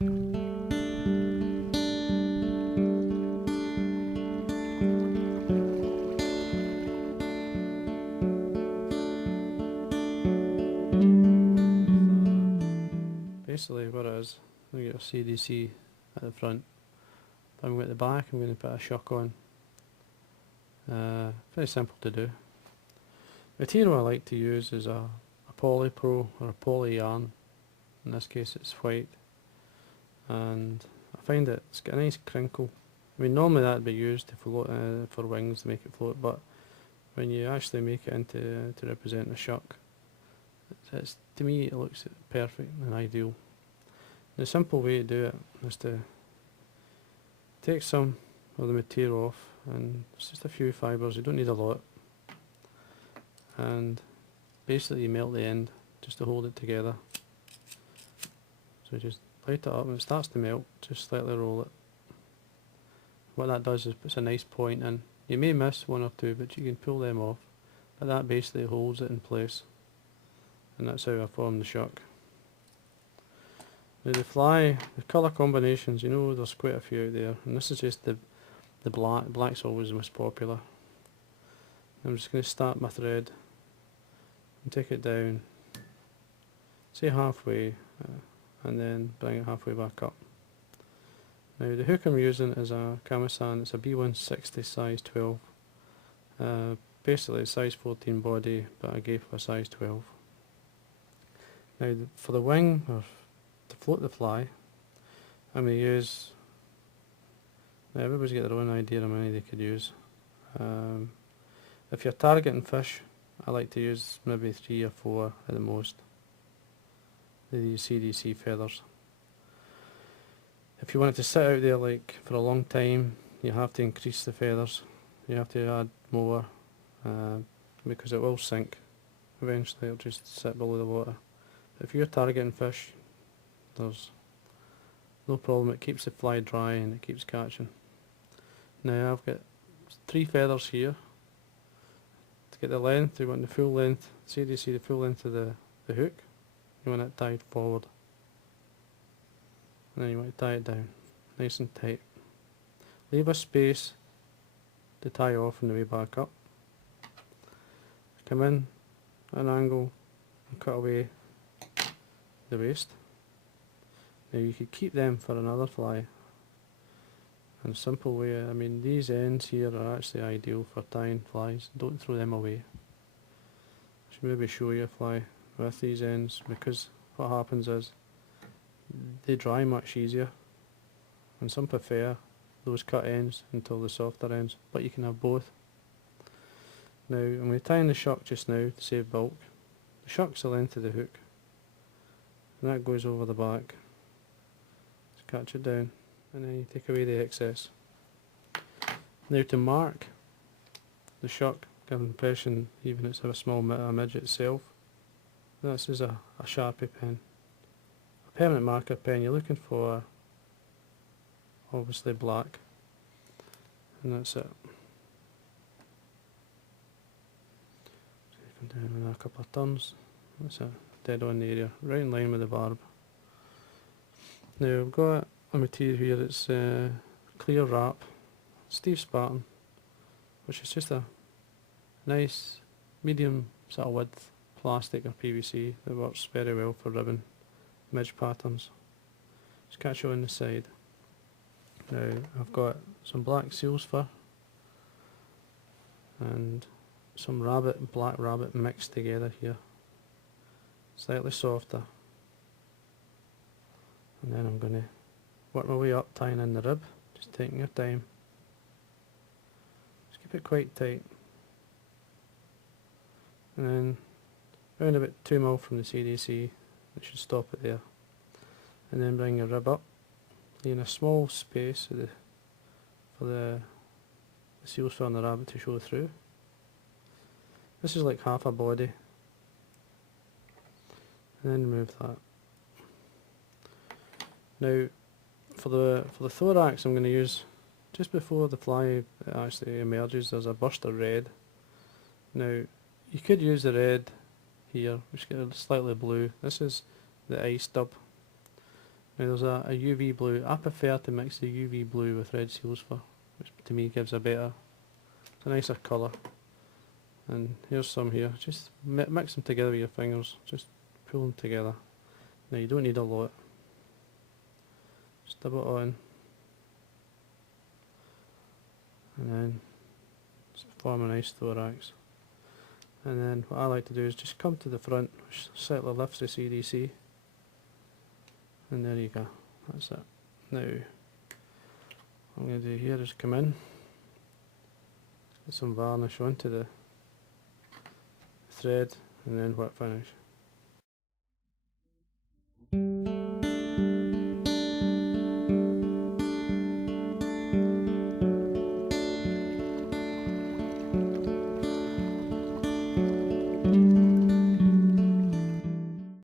Basically what it is, we get a CDC at the front, but I'm going at the back, I'm going to put a shock on. Very simple to do. The material I like to use is a polypro or a poly yarn. In this case it's white, and I find that it's got a nice crinkle. I mean, normally that would be used to float, for wings to make it float, but when you actually make it into to represent a shuck, to me it looks perfect and ideal. The simple way to do it is to take some of the material off, and it's just a few fibres, you don't need a lot, and basically you melt the end just to hold it together. So just light it up, when it starts to melt, just slightly roll it. What that does is puts a nice point in. You may miss one or two, but you can pull them off, but that basically holds it in place, and that's how I form the shuck. Now the fly, the colour combinations, you know there's quite a few out there, and this is just the black. Black's always the most popular. I'm just going to start my thread and take it down, say halfway, and then bring it halfway back up. Now the hook I'm using is a Kamasan, it's a B160 size 12. Basically size 14 body, but I gave for a size 12. Now for the wing, or to float the fly, I'm going to use, now everybody's got their own idea of how many they could use. If you're targeting fish, I like to use maybe 3 or 4 at the most. These CDC feathers. If you want it to sit out there like for a long time, you have to increase the feathers. You have to add more, because it will sink. Eventually it'll just sit below the water. If you're targeting fish, there's no problem, it keeps the fly dry and it keeps catching. Now I've got 3 feathers here. To get the length, you want the full length, CDC, the full length of the hook. You want it tied forward. And then you want to tie it down, nice and tight. Leave a space to tie off on the way back up. Come in at an angle and cut away the waist. Now you could keep them for another fly. And a simple way, I mean these ends here are actually ideal for tying flies, don't throw them away. I should maybe show you a fly with these ends, because what happens is they dry much easier, and some prefer those cut ends until the softer ends, but you can have both. Now I'm going to tie in the shuck just now to save bulk. The shuck's the length of the hook, and that goes over the back. Just catch it down, and then you take away the excess. Now to mark the shuck, give an impression even it's a small midge itself. This is a Sharpie pen. A permanent marker pen, you're looking for obviously black, and that's it. So you can do it in a couple of turns. That's it, dead on the area, right in line with the barb. Now I've got a material here, it's clear wrap, Steve Spartan, which is just a nice medium sort of width plastic or PVC that works very well for ribbon midge patterns. Just catch it on the side. Now I've got some black seal's fur and some black rabbit mixed together here, slightly softer, and then I'm going to work my way up, tying in the rib, just taking your time. Just keep it quite tight, and then around about 2mm from the CDC, it should stop it there, and then bring your rib up, leaving a small space for the seal's fur and the rabbit to show through. This is like half a body, and then remove that. Now for the thorax, I'm going to use, just before the fly actually emerges, there's a burst of red. Now you could use the red here, which is slightly blue. This is the eye stub. Now there's a UV blue. I prefer to mix the UV blue with red seals fur, which to me gives a better, it's a nicer colour. And here's some here. Just mix them together with your fingers. Just pull them together. Now you don't need a lot. Just dab it on. And then just form a nice thorax. And then what I like to do is just come to the front, which slightly lifts the CDC. And there you go. That's it. Now, what I'm going to do here is come in, get some varnish onto the thread, and then wet finish.